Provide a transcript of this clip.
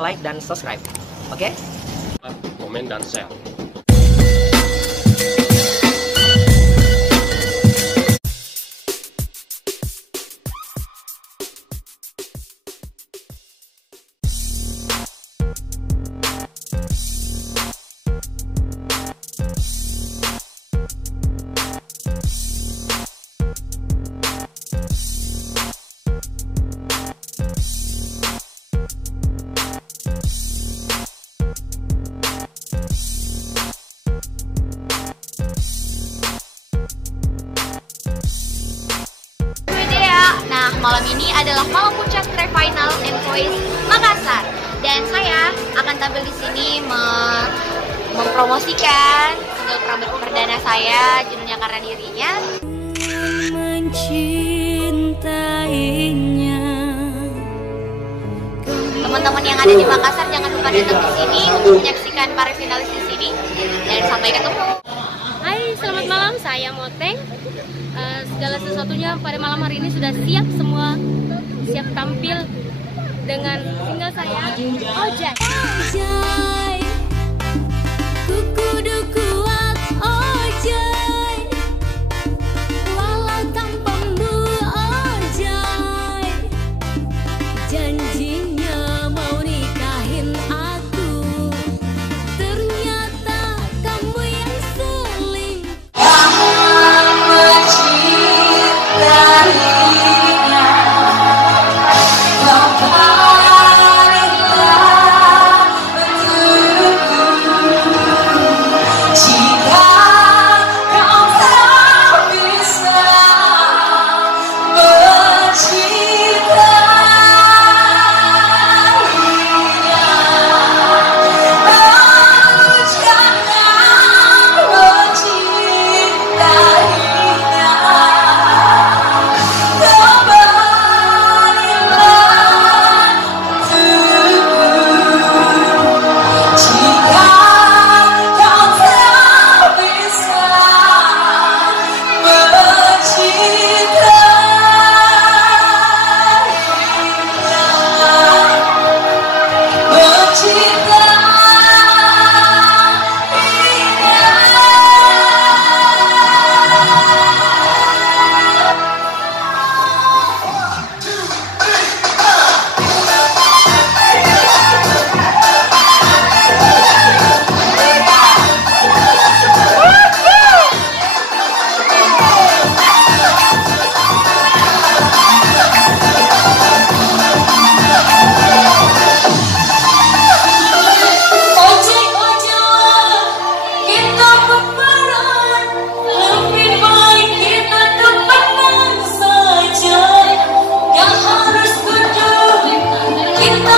like dan subscribe. Oke? Komen dan share. Malam ini adalah malam puncak Grand Final M Voice Makassar, dan saya akan tampil di sini mempromosikan single perdana saya, judulnya Karena Dirinya. Teman-teman yang ada di Makassar jangan lupa datang di sini untuk menyaksikan para finalis di sini, dan sampai ketemu. Hai, selamat malam, saya Moteng. Segala sesuatunya pada malam hari ini sudah siap semua, siap tampil dengan single saya, Ojai. Ojai, kudu kuat Ojai, walau tanpamu Ojai, janjinya mau nikahin aku, ternyata kamu yang selingkuh. Kita